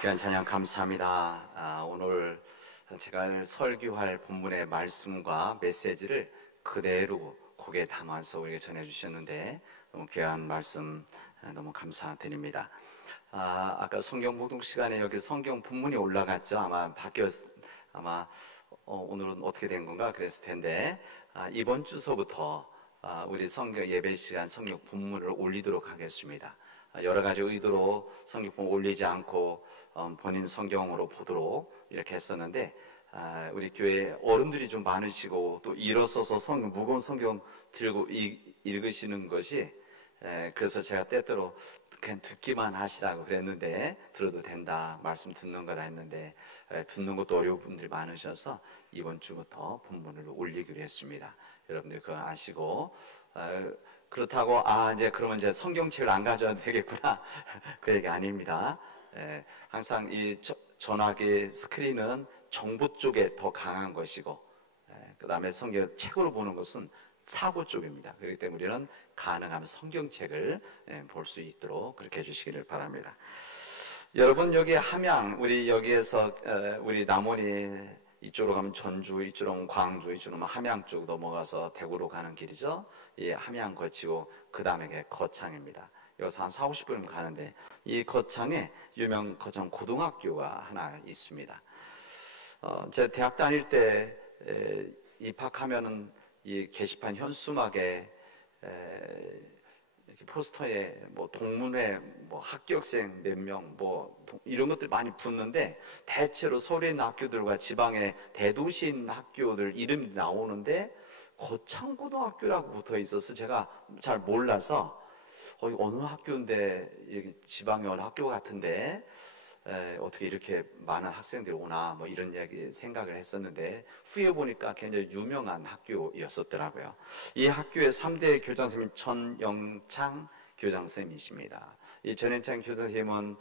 귀한 찬양 감사합니다. 오늘 제가 설교할 본문의 말씀과 메시지를 그대로 곡에 담아서 우리에게 전해주셨는데 너무 귀한 말씀 너무 감사드립니다. 아까 성경 봉독 시간에 여기 성경 본문이 올라갔죠. 아마 오늘은 어떻게 된 건가 그랬을 텐데 이번 주서부터 우리 성경 예배 시간 성경 본문을 올리도록 하겠습니다. 여러 가지 의도로 성경본 올리지 않고 본인 성경으로 보도록 이렇게 했었는데 우리 교회 어른들이 좀 많으시고 또 일어서서 무거운 성경 들고 읽으시는 것이 그래서 제가 때때로 그냥 듣기만 하시라고 그랬는데 들어도 된다 말씀 듣는 거다 했는데 듣는 것도 어려운 분들이 많으셔서 이번 주부터 본문을 올리기로 했습니다. 여러분들 그거 아시고 그렇다고 그러면 이제 성경책을 안 가져와도 되겠구나 그 얘기 아닙니다. 항상 이 전화기 스크린은 정보 쪽에 더 강한 것이고 그 다음에 성경책으로 보는 것은 사고 쪽입니다. 그렇기 때문에 우리는 가능하면 성경책을 볼 수 있도록 그렇게 해주시기를 바랍니다. 여러분 여기 함양 우리 여기에서 우리 남원이 이쪽으로 가면 전주, 이쪽으로 가면 광주, 이쪽으로 가면 함양 쪽 넘어가서 대구로 가는 길이죠. 이 함양 거치고 그 다음에 거창입니다. 여기서 한 40-50분 가는데 이 거창에 유명 거창 고등학교가 하나 있습니다. 제가 대학 다닐 때 입학하면은 이 게시판 현수막에 이렇게 포스터에 뭐 동문회 뭐 합격생 몇 명 뭐 이런 것들 많이 붙는데 대체로 서울에 있는 학교들과 지방의 대도시에 있는 학교들 이름이 나오는데 거창고등학교라고 붙어 있어서 제가 잘 몰라서 어느 학교인데 이렇게 지방의 어느 학교 같은데 어떻게 이렇게 많은 학생들이 오나 뭐 이런 이야기 생각을 했었는데 후에 보니까 굉장히 유명한 학교였었더라고요. 이 학교의 3대 교장선생님 전영창 교장선생님이십니다. 이 전영창 교장선생님은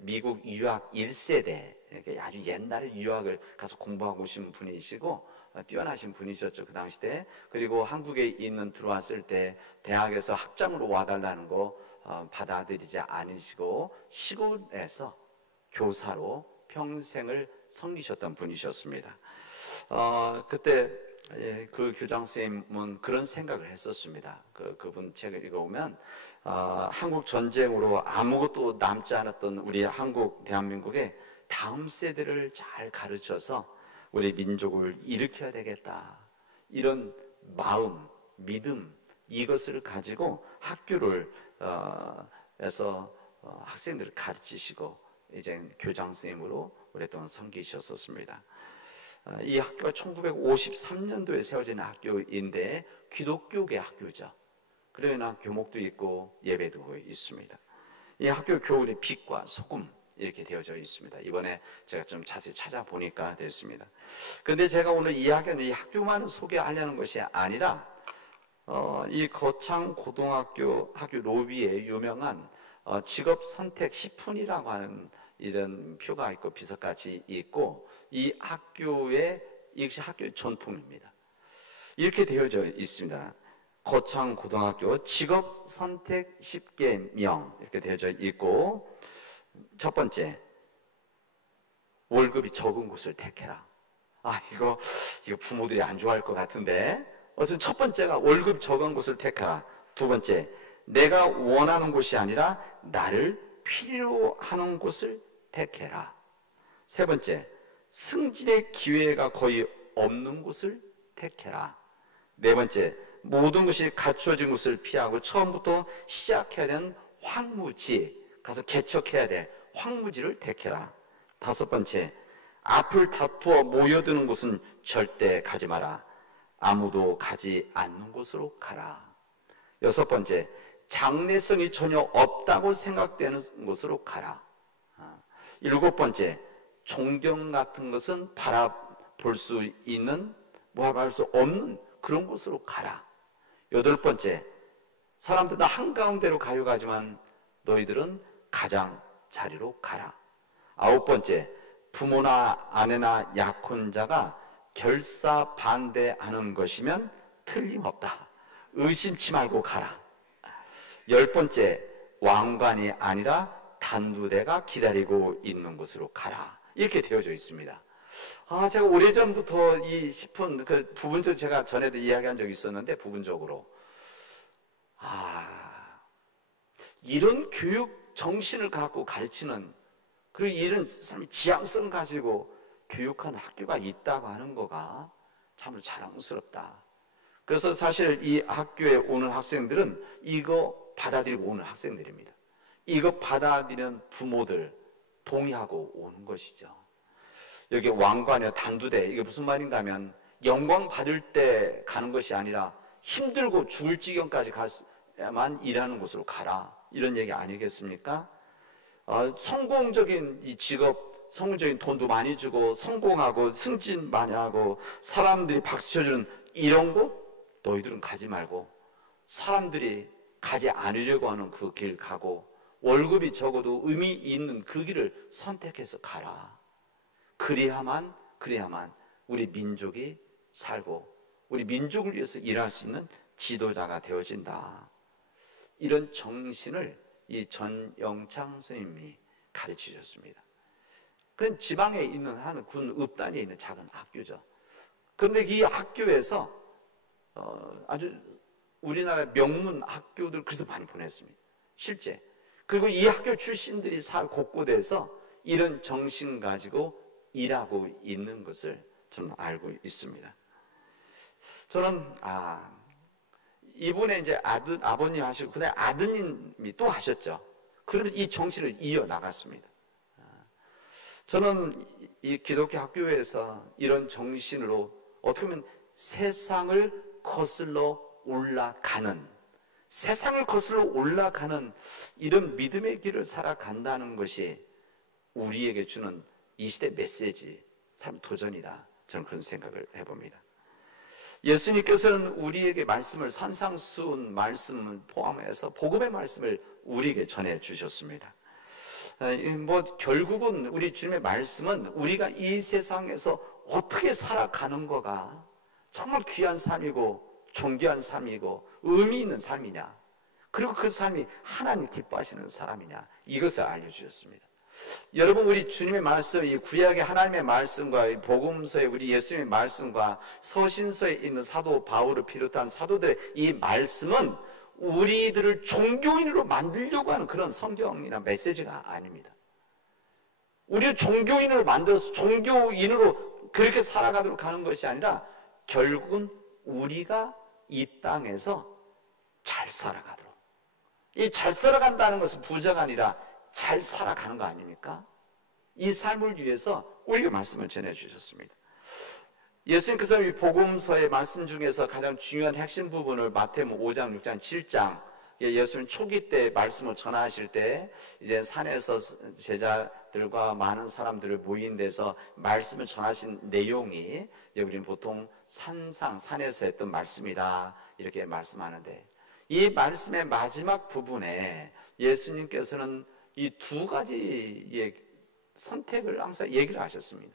미국 유학 1세대 아주 옛날에 유학을 가서 공부하고 오신 분이시고 뛰어나신 분이셨죠 그 당시 때. 그리고 한국에 들어왔을 때 대학에서 학장으로 와달라는 거 받아들이지 않으시고 시골에서 교사로 평생을 섬기셨던 분이셨습니다. 그때 그 교장 선생님은 그런 생각을 했었습니다. 그분 책을 읽어보면 한국 전쟁으로 아무것도 남지 않았던 우리 대한민국의 다음 세대를 잘 가르쳐서 우리 민족을 일으켜야 되겠다 이런 마음, 믿음 이것을 가지고 학교를 해서 학생들을 가르치시고 이제 교장 선생님으로 오랫동안 섬기셨었습니다. 이 학교가 1953년도에 세워진 학교인데 기독교계 학교죠. 그러나 교목도 있고 예배도 있습니다. 이 학교 교훈이 빛과 소금 이렇게 되어져 있습니다. 이번에 제가 좀 자세히 찾아보니까 됐습니다. 그런데 제가 오늘 이야기하는 이 학교만을 소개하려는 것이 아니라 이 거창고등학교 학교 로비에 유명한 직업 선택 10분이라고 하는 이런 표가 있고 비석같이 있고 이 학교의 이것이 학교의 전통입니다. 이렇게 되어져 있습니다. 거창고등학교 직업 선택 10개명 이렇게 되어져 있고 첫 번째 월급이 적은 곳을 택해라. 이거 부모들이 안 좋아할 것 같은데 어쨌든 첫 번째가 월급 적은 곳을 택하라. 두 번째 내가 원하는 곳이 아니라 나를 필요로 하는 곳을 택해라. 세 번째 승진의 기회가 거의 없는 곳을 택해라. 네 번째 모든 것이 갖추어진 곳을 피하고 처음부터 시작해야 되는 황무지 가서 개척해야 될 황무지를 택해라. 다섯 번째 앞을 다투어 모여드는 곳은 절대 가지 마라. 아무도 가지 않는 곳으로 가라. 여섯 번째 장래성이 전혀 없다고 생각되는 곳으로 가라. 일곱 번째 존경 같은 것은 바라볼 수 있는 바라볼 수 없는 그런 곳으로 가라. 여덟 번째 사람들 다 한가운데로 가요가지만 너희들은 가장 자리로 가라. 아홉 번째 부모나 아내나 약혼자가 결사 반대하는 것이면 틀림없다. 의심치 말고 가라. 열 번째 왕관이 아니라 단두대가 기다리고 있는 곳으로 가라. 이렇게 되어져 있습니다. 제가 오래전부터 이 싶은 그 부분도 제가 전에도 이야기한 적이 있었는데, 부분적으로 이런 교육 정신을 갖고 가르치는, 그리고 이런 지향성 가지고 교육하는 학교가 있다고 하는 거가 참 자랑스럽다. 그래서 사실 이 학교에 오는 학생들은 이거 받아들이고 오는 학생들입니다. 이거 받아들이는 부모들 동의하고 오는 것이죠. 여기 왕관의 단두대, 이게 무슨 말인가 하면 영광 받을 때 가는 것이 아니라 힘들고 죽을 지경까지 가야만 일하는 곳으로 가라, 이런 얘기 아니겠습니까? 성공적인 이 직업, 성공적인 돈도 많이 주고 성공하고 승진 많이 하고 사람들이 박수 쳐주는 이런 곳 너희들은 가지 말고, 사람들이 가지 않으려고 하는 그 길 가고 월급이 적어도 의미 있는 그 길을 선택해서 가라. 그래야만 우리 민족이 살고 우리 민족을 위해서 일할 수 있는 지도자가 되어진다. 이런 정신을 이 전영창 선생님이 가르치셨습니다. 그건 지방에 있는 한 군 읍단에 있는 작은 학교죠. 그런데 이 학교에서 아주 우리나라 명문 학교들 그래서 많이 보냈습니다. 실제. 그리고 이 학교 출신들이 사회 곳곳에서 이런 정신 가지고 일하고 있는 것을 저는 알고 있습니다. 저는 이분의 이제 아버님 하시고 그다음에 아드님이 또 하셨죠. 그러면서 이 정신을 이어 나갔습니다. 저는 이 기독교 학교에서 이런 정신으로 어떻게 보면 세상을 거슬러 올라가는 이런 믿음의 길을 살아간다는 것이 우리에게 주는 이 시대 메시지, 참 도전이다. 저는 그런 생각을 해봅니다. 예수님께서는 우리에게 말씀을, 산상수훈 말씀을 포함해서 복음의 말씀을 우리에게 전해주셨습니다. 결국은 우리 주님의 말씀은 우리가 이 세상에서 어떻게 살아가는 거가 정말 귀한 삶이고 존귀한 삶이고 의미 있는 삶이냐, 그리고 그 삶이 하나님 기뻐하시는 사람이냐, 이것을 알려주셨습니다. 여러분, 우리 주님의 말씀, 이 구약의 하나님의 말씀과 이 복음서의 우리 예수님의 말씀과 서신서에 있는 사도 바울을 비롯한 사도들의 이 말씀은 우리들을 종교인으로 만들려고 하는 그런 성경이나 메시지가 아닙니다. 우리를 종교인으로 만들어서 종교인으로 그렇게 살아가도록 하는 것이 아니라 결국은 우리가 이 땅에서 잘 살아가도록, 이 잘 살아간다는 것은 부자가 아니라 잘 살아가는 거 아닙니까? 이 삶을 위해서 우리에게 말씀을 전해주셨습니다. 예수님께서 이 복음서의 말씀 중에서 가장 중요한 핵심 부분을 마태복음 5장, 6장, 7장, 예수님 초기 때 말씀을 전하실 때 이제 산에서 제자들과 많은 사람들을 모인 데서 말씀을 전하신 내용이 이제 우리는 보통 산에서 했던 말씀이다, 이렇게 말씀하는데, 이 말씀의 마지막 부분에 예수님께서는 이 두 가지의 선택을 항상 얘기를 하셨습니다.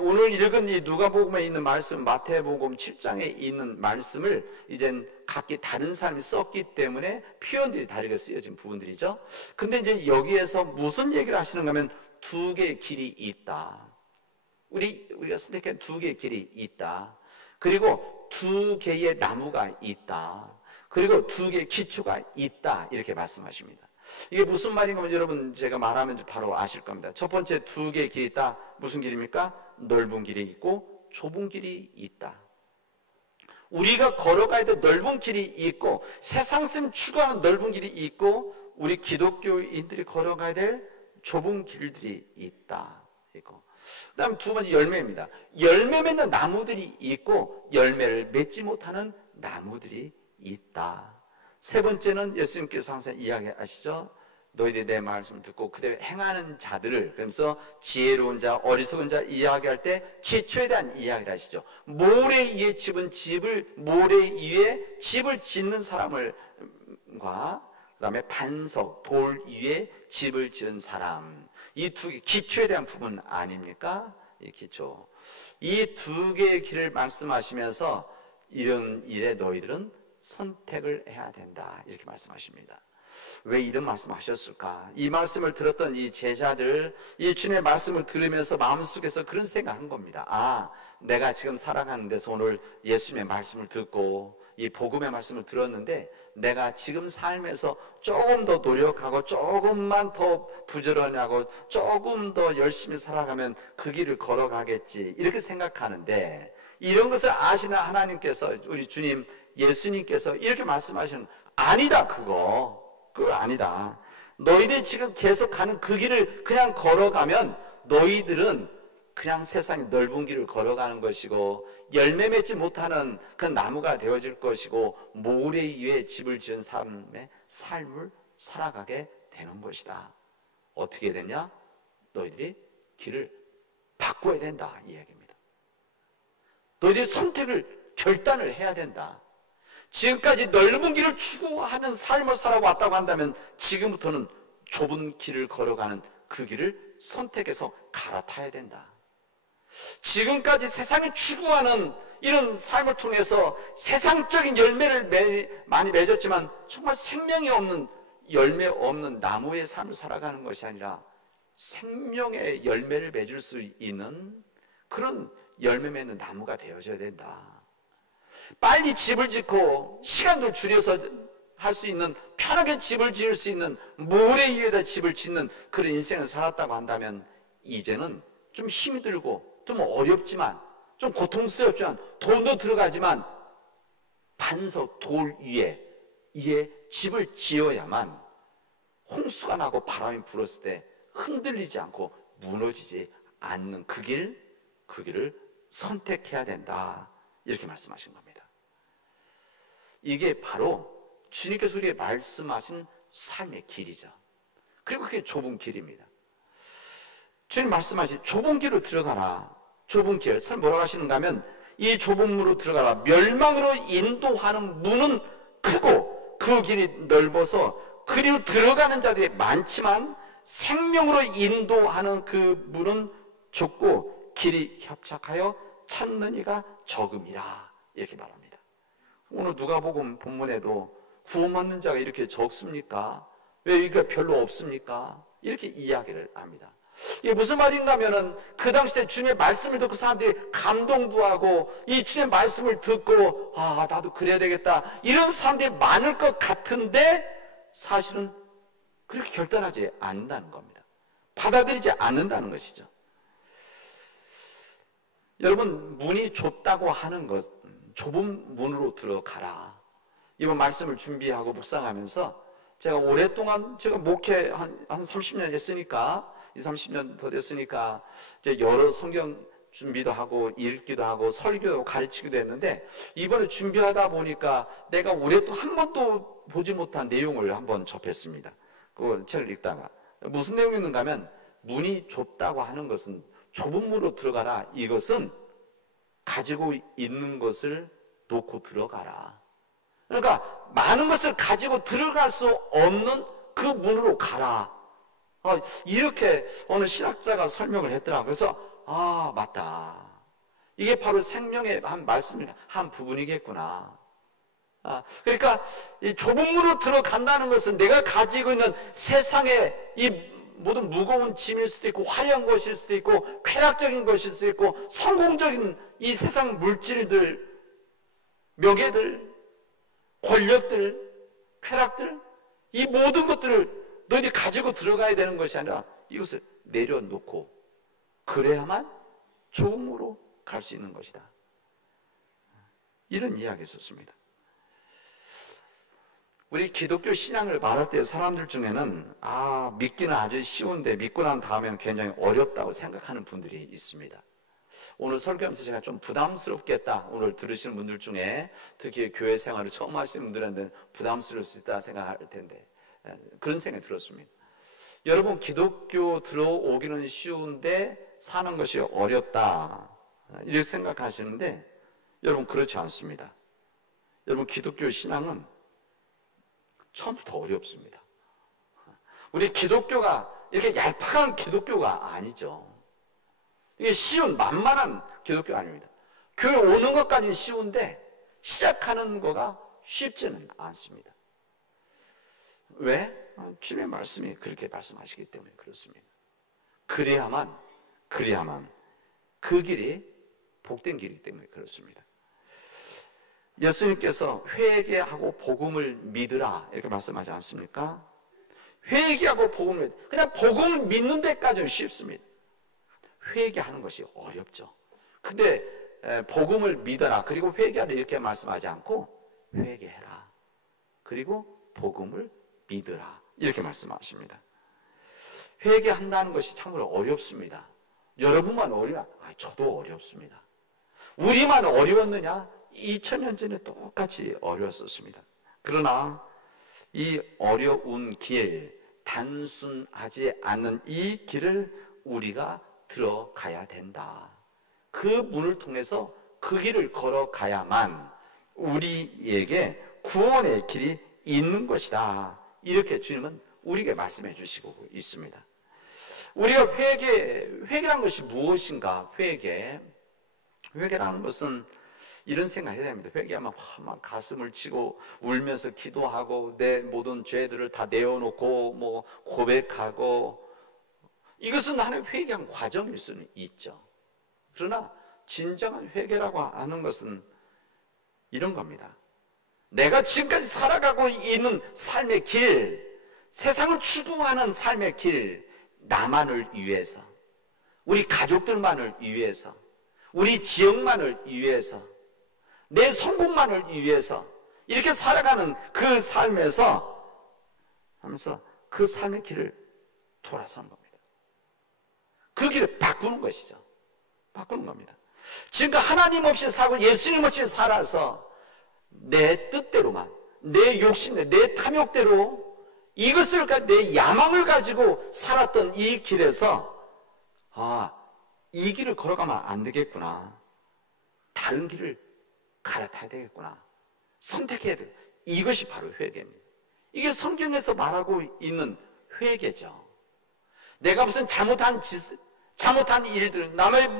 오늘 읽은 이 누가복음에 있는 말씀, 마태복음 7장에 있는 말씀을 이젠 각기 다른 사람이 썼기 때문에 표현들이 다르게 쓰여진 부분들이죠. 근데 이제 여기에서 무슨 얘기를 하시는가 하면 두 개의 길이 있다. 우리가 선택한 두 개의 길이 있다. 그리고 두 개의 나무가 있다. 그리고 두 개의 기초가 있다. 이렇게 말씀하십니다. 이게 무슨 말인가 하면 여러분 제가 말하면 바로 아실 겁니다. 첫 번째, 두 개의 길이 있다. 무슨 길입니까? 넓은 길이 있고 좁은 길이 있다. 우리가 걸어가야 될 넓은 길이 있고 세상씀 추구하는 넓은 길이 있고 우리 기독교인들이 걸어가야 될 좁은 길들이 있다. 있고. 그다음 두 번째, 열매입니다. 열매 맺는 나무들이 있고 열매를 맺지 못하는 나무들이 있다. 세 번째는 예수님께서 항상 이야기하시죠. 너희들이 내 말씀을 듣고 그대로 행하는 자들을, 그러면서 지혜로운 자, 어리석은 자 이야기할 때 기초에 대한 이야기를 하시죠. 모래 위에 집을 짓는 사람과 그다음에 반석, 돌 위에 집을 지은 사람, 이 두 개 기초에 대한 부분 아닙니까? 이 기초, 이 두 개의 길을 말씀하시면서 이런 일에 너희들은 선택을 해야 된다, 이렇게 말씀하십니다. 왜 이런 말씀하셨을까? 이 말씀을 들었던 이 제자들, 이 주님의 말씀을 들으면서 마음속에서 그런 생각한 겁니다. 아, 내가 지금 살아가는 데서 오늘 예수님의 말씀을 듣고 이 복음의 말씀을 들었는데 내가 지금 삶에서 조금 더 노력하고 조금만 더 부지런히 하고 조금 더 열심히 살아가면 그 길을 걸어가겠지, 이렇게 생각하는데, 이런 것을 아시는 하나님께서, 우리 주님 예수님께서 이렇게 말씀하시는, 아니다, 그거 아니다. 너희들이 지금 계속 가는 그 길을 그냥 걸어가면 너희들은 그냥 세상의 넓은 길을 걸어가는 것이고 열매 맺지 못하는 그 나무가 되어질 것이고 모래 위에 집을 지은 사람의 삶을 살아가게 되는 것이다. 어떻게 되냐? 너희들이 길을 바꿔야 된다, 이 얘기입니다. 너희들이 선택을, 결단을 해야 된다. 지금까지 넓은 길을 추구하는 삶을 살아왔다고 한다면 지금부터는 좁은 길을 걸어가는 그 길을 선택해서 갈아타야 된다. 지금까지 세상이 추구하는 이런 삶을 통해서 세상적인 열매를 많이 맺었지만 정말 생명이 없는, 열매 없는 나무의 삶을 살아가는 것이 아니라 생명의 열매를 맺을 수 있는 그런 열매 맺는 나무가 되어져야 된다. 빨리 집을 짓고 시간도 줄여서 할 수 있는, 편하게 집을 지을 수 있는, 모래 위에다 집을 짓는 그런 인생을 살았다고 한다면 이제는 좀 힘이 들고 좀 어렵지만 좀 고통스럽지만 돈도 들어가지만 반석 돌 위에 집을 지어야만 홍수가 나고 바람이 불었을 때 흔들리지 않고 무너지지 않는 그 길을 선택해야 된다, 이렇게 말씀하신 겁니다. 이게 바로 주님께서 우리에게 말씀하신 삶의 길이죠. 그리고 그게 좁은 길입니다. 주님 말씀하신 좁은 길로 들어가라. 좁은 길, 참 뭐라고 하시는가 하면 이 좁은 문으로 들어가라. 멸망으로 인도하는 문은 크고 그 길이 넓어서 그리로 들어가는 자들이 많지만 생명으로 인도하는 그 문은 좁고 길이 협착하여 찾는 이가 적음이라, 이렇게 말합니다. 오늘 누가복음 본문에도 구원받는 자가 이렇게 적습니까? 왜 이게 별로 없습니까? 이렇게 이야기를 합니다. 이게 무슨 말인가 하면은 그 당시 때 주님의 말씀을 듣고 사람들이 감동도 하고 이 주님의 말씀을 듣고 아, 나도 그래야 되겠다, 이런 사람들이 많을 것 같은데 사실은 그렇게 결단하지 않는다는 겁니다. 받아들이지 않는다는 것이죠. 여러분, 문이 좁다고 하는 것, 좁은 문으로 들어가라. 이번 말씀을 준비하고 묵상하면서 제가 오랫동안, 제가 목회 한 30년 했으니까, 20, 30년 더 됐으니까 이제 여러 성경 준비도 하고 읽기도 하고 설교도 하고 가르치기도 했는데, 이번에 준비하다 보니까 내가 오랫동안 한 번도 보지 못한 내용을 한번 접했습니다. 그 책을 읽다가 무슨 내용이었는가 하면, 문이 좁다고 하는 것은, 좁은 문으로 들어가라, 이것은 가지고 있는 것을 놓고 들어가라. 그러니까 많은 것을 가지고 들어갈 수 없는 그 문으로 가라. 이렇게 어느 신학자가 설명을 했더라고요. 그래서 아, 맞다. 이게 바로 생명의 한 말씀의 한 부분이겠구나. 그러니까 이 좁은 문으로 들어간다는 것은 내가 가지고 있는 세상의 이 모든 무거운 짐일 수도 있고 화려한 것일 수도 있고 쾌락적인 것일 수도 있고 성공적인 이 세상 물질들, 명예들, 권력들, 쾌락들, 이 모든 것들을 너희들이 가지고 들어가야 되는 것이 아니라 이것을 내려놓고 그래야만 좁음으로 갈 수 있는 것이다. 이런 이야기가 있었습니다. 우리 기독교 신앙을 말할 때 사람들 중에는 믿기는 아주 쉬운데 믿고 난 다음에는 굉장히 어렵다고 생각하는 분들이 있습니다. 오늘 설교하면서 제가 좀 부담스럽겠다, 오늘 들으시는 분들 중에 특히 교회 생활을 처음 하시는 분들한테는 부담스러울 수 있다 생각할 텐데 그런 생각이 들었습니다. 여러분, 기독교 들어오기는 쉬운데 사는 것이 어렵다, 이렇게 생각하시는데 여러분, 그렇지 않습니다. 여러분, 기독교 신앙은 처음부터 어렵습니다. 우리 기독교가 이렇게 얄팍한 기독교가 아니죠. 이게 쉬운 만만한 기독교 아닙니다. 교회 오는 것까지는 쉬운데 시작하는 거가 쉽지는 않습니다. 왜? 주님의 말씀이 그렇게 말씀하시기 때문에 그렇습니다. 그래야만 그 길이 복된 길이기 때문에 그렇습니다. 예수님께서 회개하고 복음을 믿으라 이렇게 말씀하지 않습니까? 회개하고 복음을, 그냥 복음을 믿는 데까지는 쉽습니다. 회개하는 것이 어렵죠. 근데 복음을 믿어라 그리고 회개하라 이렇게 말씀하지 않고 회개해라 그리고 복음을 믿으라 이렇게 말씀하십니다. 회개한다는 것이 참으로 어렵습니다. 여러분만 어려워? 저도 어렵습니다. 우리만 어려웠느냐? 2000년 전에 똑같이 어려웠었습니다. 그러나 이 어려운 길, 단순하지 않는 이 길을 우리가 들어가야 된다. 그 문을 통해서 그 길을 걸어가야만 우리에게 구원의 길이 있는 것이다. 이렇게 주님은 우리에게 말씀해 주시고 있습니다. 우리가 회개란 것이 무엇인가? 회개라는 것은 이런 생각을 해야 됩니다. 회개하면 막 가슴을 치고 울면서 기도하고 내 모든 죄들을 다 내어놓고 뭐 고백하고, 이것은 하나의 회개한 과정일 수는 있죠. 그러나 진정한 회개라고 하는 것은 이런 겁니다. 내가 지금까지 살아가고 있는 삶의 길, 세상을 추구하는 삶의 길, 나만을 위해서, 우리 가족들만을 위해서, 우리 지역만을 위해서, 내 성공만을 위해서 이렇게 살아가는 그 삶에서 하면서 그 삶의 길을 돌아서는 겁니다. 그 길을 바꾸는 것이죠. 바꾸는 겁니다. 지금 하나님 없이 살고 예수님 없이 살아서 내 뜻대로만, 내 욕심대로, 내 탐욕대로 이것을, 내 야망을 가지고 살았던 이 길에서 이 길을 걸어가면 안 되겠구나, 다른 길을 갈아타야 되겠구나, 선택해야 돼. 이것이 바로 회개입니다. 이게 성경에서 말하고 있는 회개죠. 내가 무슨 잘못한 일들, 남의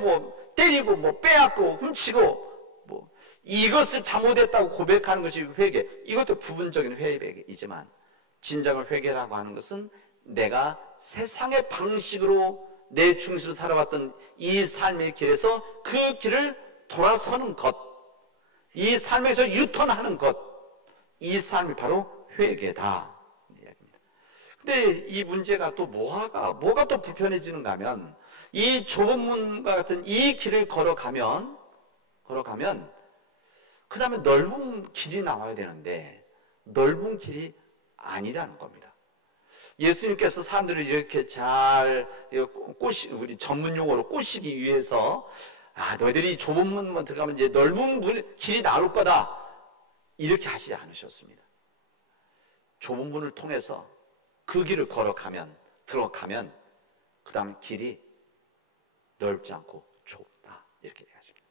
때리고 빼앗고 훔치고 이것을 잘못했다고 고백하는 것이 회개, 이것도 부분적인 회개이지만 진정한 회개라고 하는 것은 내가 세상의 방식으로 내 중심으로 살아왔던 이 삶의 길에서 그 길을 돌아서는 것, 이 삶에서 유턴하는 것, 이 삶이 바로 회개다 이야기입니다. 근데 이 문제가 또 뭐가 또 불편해지는가 하면, 이 좁은 문과 같은 이 길을 걸어가면 그 다음에 넓은 길이 나와야 되는데 넓은 길이 아니라는 겁니다. 예수님께서 사람들을 이렇게 잘 우리 전문 용어로 꼬시기 위해서 너희들이 좁은 문만 들어가면 이제 넓은 길이 나올 거다 이렇게 하시지 않으셨습니다. 좁은 문을 통해서 그 길을 들어가면 그 다음에 길이 넓지 않고 좁다 이렇게 얘기하십니다.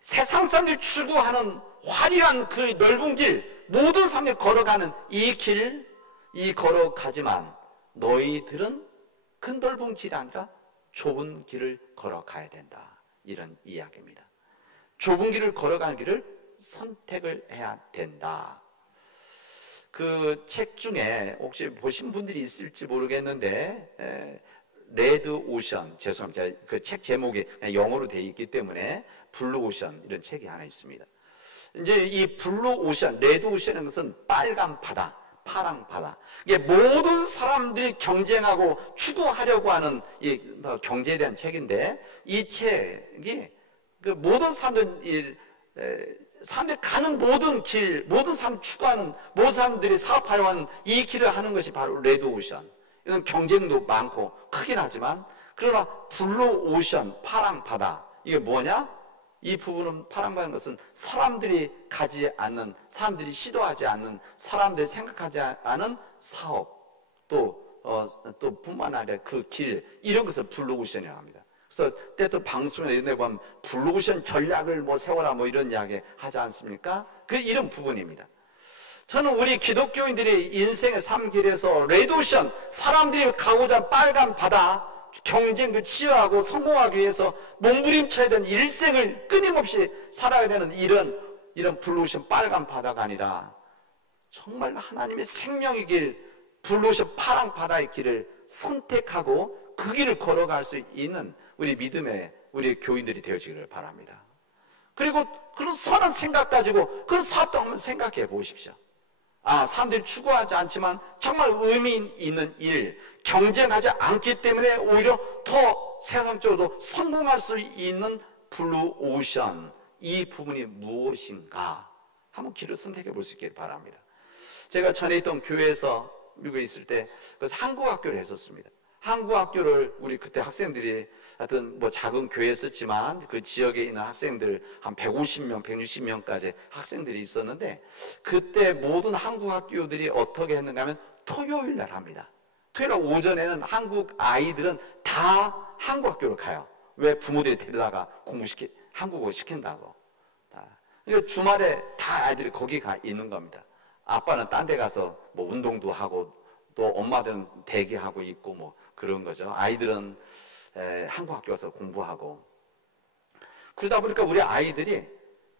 세상 사람들이 추구하는 화려한 그 넓은 길, 모든 사람들이 걸어가는 이 길, 걸어가지만 너희들은 그 넓은 길이 아니라 좁은 길을 걸어가야 된다, 이런 이야기입니다. 좁은 길을 걸어가는 길을 선택을 해야 된다. 그 책 중에 혹시 보신 분들이 있을지 모르겠는데 레드 오션, 죄송합니다, 그 책 제목이 영어로 되어 있기 때문에 블루 오션 이런 책이 하나 있습니다. 이제 이 블루 오션, 레드 오션이라는 것은 빨간 바다, 파랑 바다, 이게 모든 사람들이 경쟁하고 추구하려고 하는 이 경제에 대한 책인데, 이 책이 그 모든 사람들이 가는 모든 길, 모든 사람 추구하는, 모든 사람들이 사업하려고 하는 이 길을 하는 것이 바로 레드 오션. 이건 경쟁도 많고 크긴 하지만, 그러나 블루 오션, 파랑 바다, 이게 뭐냐? 이 부분은 파란 바다는 것은 사람들이 가지 않는, 사람들이 시도하지 않는, 사람들이 생각하지 않은 사업, 또 뿐만 아니라 그 길, 이런 것을 블루 오션이라고 합니다. 그래서 때또 방송에 이런 데 보면 블루 오션 전략을 세워라 이런 이야기 하지 않습니까? 그 이런 부분입니다. 저는 우리 기독교인들이 인생의 삶길에서 레드오션, 사람들이 가고자 빨간 바다, 경쟁도 치열하고 성공하기 위해서 몸부림쳐야 되는 일생을 끊임없이 살아야 되는 이런 블루오션, 빨간 바다가 아니라 정말 하나님의 생명의 길, 불로셔 파랑 바다의 길을 선택하고 그 길을 걸어갈 수 있는 우리 믿음의 우리 교인들이 되어지기를 바랍니다. 그리고 그런 선한 생각 가지고 그런 사업도 한번 생각해 보십시오. 사람들이 추구하지 않지만 정말 의미 있는 일, 경쟁하지 않기 때문에 오히려 더 세상적으로도 성공할 수 있는 블루 오션, 이 부분이 무엇인가 한번 길을 선택해 볼 수 있기를 바랍니다. 제가 전에 있던 교회에서 미국에 있을 때 그래서 한국 학교를 했었습니다. 한국 학교를 우리 그때 학생들이 하여튼 뭐 작은 교회였었지만 그 지역에 있는 학생들 한 150명, 160명까지 학생들이 있었는데 그때 모든 한국 학교들이 어떻게 했는가 하면 토요일 날 합니다. 토요일 날 오전에는 한국 아이들은 다 한국 학교로 가요. 왜? 부모들이 데려다가 한국어 시킨다고. 그러니까 주말에 다 아이들이 거기 가 있는 겁니다. 아빠는 딴 데 가서 뭐 운동도 하고 또 엄마들은 대기하고 있고 뭐 그런 거죠. 아이들은 한국 학교 가서 공부하고. 그러다 보니까 우리 아이들이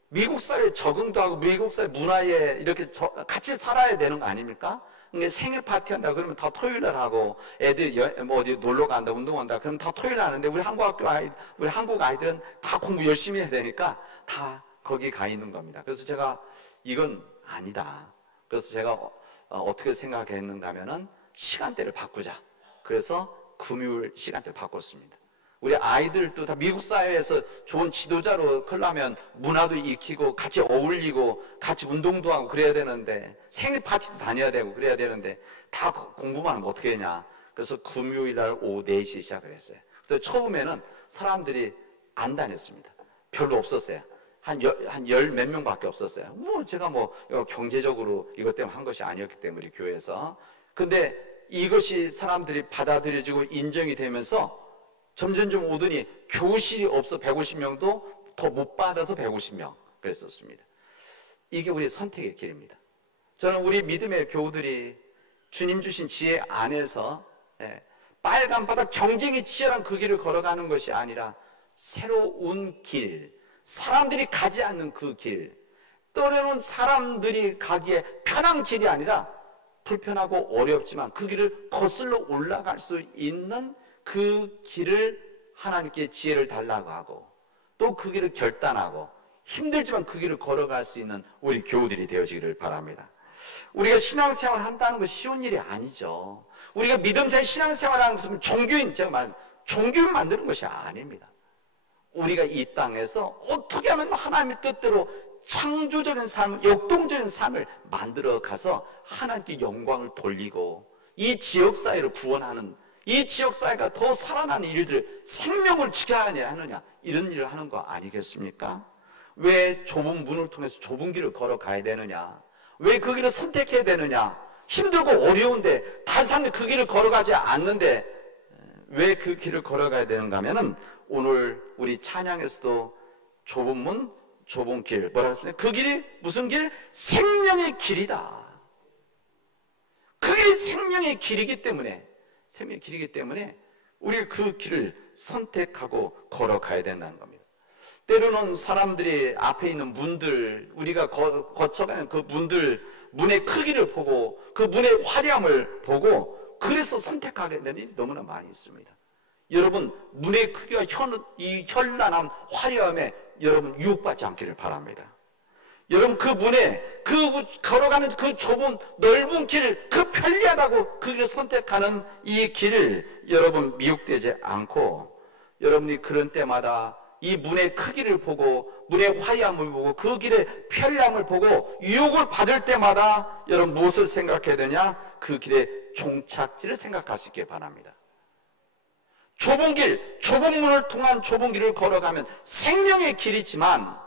미국 사회에 적응도 하고 미국 사회 문화에 이렇게 같이 살아야 되는 거 아닙니까? 그러니까 생일 파티 한다 그러면 다 토요일 날 하고 애들 뭐 어디 놀러 간다 운동한다 그러면 다 토요일 날 하는데 우리 한국 아이들은 다 공부 열심히 해야 되니까 다 거기 가 있는 겁니다. 그래서 제가 이건 아니다. 그래서 제가 어떻게 생각했는가 하면은 시간대를 바꾸자. 그래서 금요일 시간대를 바꿨습니다. 우리 아이들도 다 미국 사회에서 좋은 지도자로 크려면 문화도 익히고 같이 어울리고 같이 운동도 하고 그래야 되는데 생일 파티도 다녀야 되고 그래야 되는데 다 공부만 하면 어떻게 하냐. 그래서 금요일 날 오후 4시에 시작을 했어요. 그래서 처음에는 사람들이 안 다녔습니다. 별로 없었어요. 한 열 몇 명밖에 없었어요. 제가 경제적으로 이것 때문에 한 것이 아니었기 때문에 우리 교회에서. 근데 이것이 사람들이 받아들여지고 인정이 되면서 점점점 오더니 교실이 없어 150명도 더 못 받아서 150명 그랬었습니다. 이게 우리의 선택의 길입니다. 저는 우리 믿음의 교우들이 주님 주신 지혜 안에서 빨간 바닥 경쟁이 치열한 그 길을 걸어가는 것이 아니라 새로운 길, 사람들이 가지 않는 그 길, 때로는 사람들이 가기에 편한 길이 아니라 불편하고 어렵지만 그 길을 거슬러 올라갈 수 있는 그 길을 하나님께 지혜를 달라고 하고 또 그 길을 결단하고 힘들지만 그 길을 걸어갈 수 있는 우리 교우들이 되어지기를 바랍니다. 우리가 신앙생활을 한다는 것이 쉬운 일이 아니죠. 우리가 믿음생 신앙생활하는 것은 종교인 만드는 것이 아닙니다. 우리가 이 땅에서 어떻게 하면 하나님의 뜻대로 창조적인 삶, 역동적인 삶을 만들어 가서 하나님께 영광을 돌리고 이 지역사회를 구원하는, 이 지역사회가 더 살아나는 일들, 생명을 지켜야 하느냐, 이런 일을 하는 거 아니겠습니까? 왜 좁은 문을 통해서 좁은 길을 걸어가야 되느냐? 왜 그 길을 선택해야 되느냐? 힘들고 어려운데 다른 사람들이 그 길을 걸어가지 않는데 왜 그 길을 걸어가야 되는가 하면은 오늘 우리 찬양에서도 좁은 문, 좁은 길, 뭐라 했습니까? 그 길이 무슨 길? 생명의 길이다. 그 길이 생명의 길이기 때문에 우리가 그 길을 선택하고 걸어가야 된다는 겁니다. 때로는 사람들이 앞에 있는 문들, 우리가 거쳐가는 그 문의 크기를 보고 그 문의 화려함을 보고 그래서 선택하게 되는 일이 너무나 많이 있습니다. 여러분, 문의 크기와 이 현란함, 화려함에 여러분 유혹받지 않기를 바랍니다. 여러분, 그 문에 걸어가는 그 좁은 넓은 길, 그 편리하다고 그 길을 선택하는 이 길을 여러분 미혹되지 않고 여러분이 그런 때마다 이 문의 크기를 보고 문의 화려함을 보고 그 길의 편리함을 보고 유혹을 받을 때마다 여러분 무엇을 생각해야 되냐? 그 길의 종착지를 생각할 수 있게 바랍니다. 좁은 길, 좁은 문을 통한 좁은 길을 걸어가면 생명의 길이지만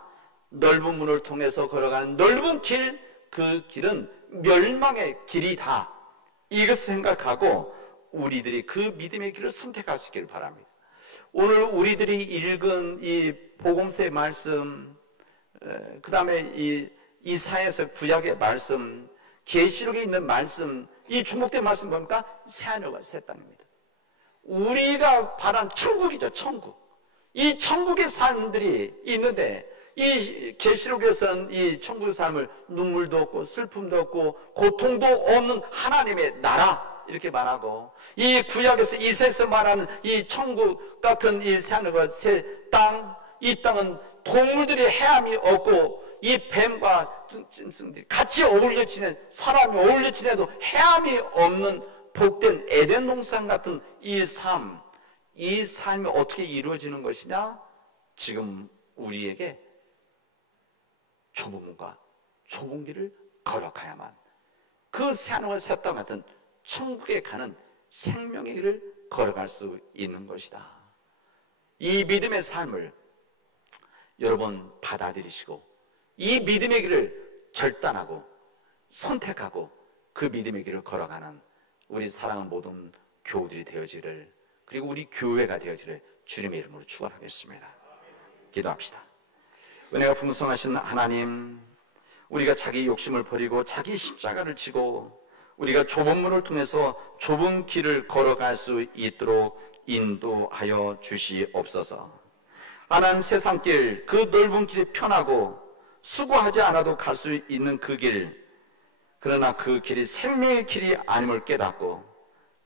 넓은 문을 통해서 걸어가는 넓은 길, 그 길은 멸망의 길이다. 이것을 생각하고 우리들이 그 믿음의 길을 선택할 수 있기를 바랍니다. 오늘 우리들이 읽은 이 복음서의 말씀, 그 다음에 이 이사야서 구약의 말씀, 계시록에 있는 말씀, 이 중복된 말씀 보니까 새하늘과 새 땅입니다. 우리가 바란 천국이죠, 천국. 이 천국의 사람들이 있는데 이 계시록에서는 이 천국의 삶을 눈물도 없고 슬픔도 없고 고통도 없는 하나님의 나라 이렇게 말하고, 이 구약에서 이새에서 말하는 이 천국 같은 이 새하늘과 새 땅, 이 땅은 동물들이 해함이 없고 이 뱀과 짐승들이 같이 어울려 지내, 사람이 어울려 지내도 해함이 없는 복된 에덴 동산 같은 이 삶, 이 삶이 어떻게 이루어지는 것이냐? 지금 우리에게 좁은 문과 좁은 길을 걸어가야만 그 새하늘과 새 땅 같은 천국에 가는 생명의 길을 걸어갈 수 있는 것이다. 이 믿음의 삶을 여러분 받아들이시고 이 믿음의 길을 결단하고 선택하고 그 믿음의 길을 걸어가는 우리 사랑하는 모든 교우들이 되어지를, 그리고 우리 교회가 되어지를 주님의 이름으로 축원하겠습니다. 기도합시다. 은혜가 풍성하신 하나님, 우리가 자기 욕심을 버리고 자기 십자가를 지고 우리가 좁은 문을 통해서 좁은 길을 걸어갈 수 있도록 인도하여 주시옵소서. 하나님, 세상길, 그 넓은 길이 편하고 수고하지 않아도 갈 수 있는 그 길, 그러나 그 길이 생명의 길이 아님을 깨닫고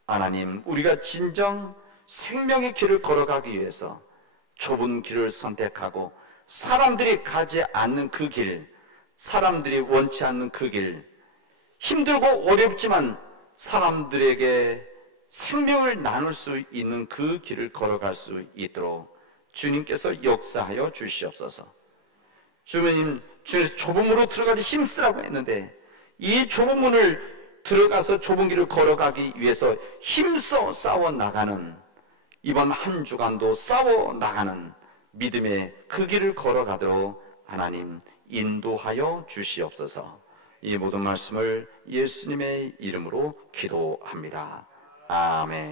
하나님, 우리가 진정 생명의 길을 걸어가기 위해서 좁은 길을 선택하고 사람들이 가지 않는 그 길, 사람들이 원치 않는 그 길, 힘들고 어렵지만 사람들에게 생명을 나눌 수 있는 그 길을 걸어갈 수 있도록 주님께서 역사하여 주시옵소서. 주님, 좁은 문으로 들어가기 힘쓰라고 했는데 이 좁은 문을 들어가서 좁은 길을 걸어가기 위해서 힘써 싸워 나가는, 이번 한 주간도 싸워 나가는 믿음의 그 길을 걸어가도록 하나님 인도하여 주시옵소서. 이 모든 말씀을 예수님의 이름으로 기도합니다. 아멘.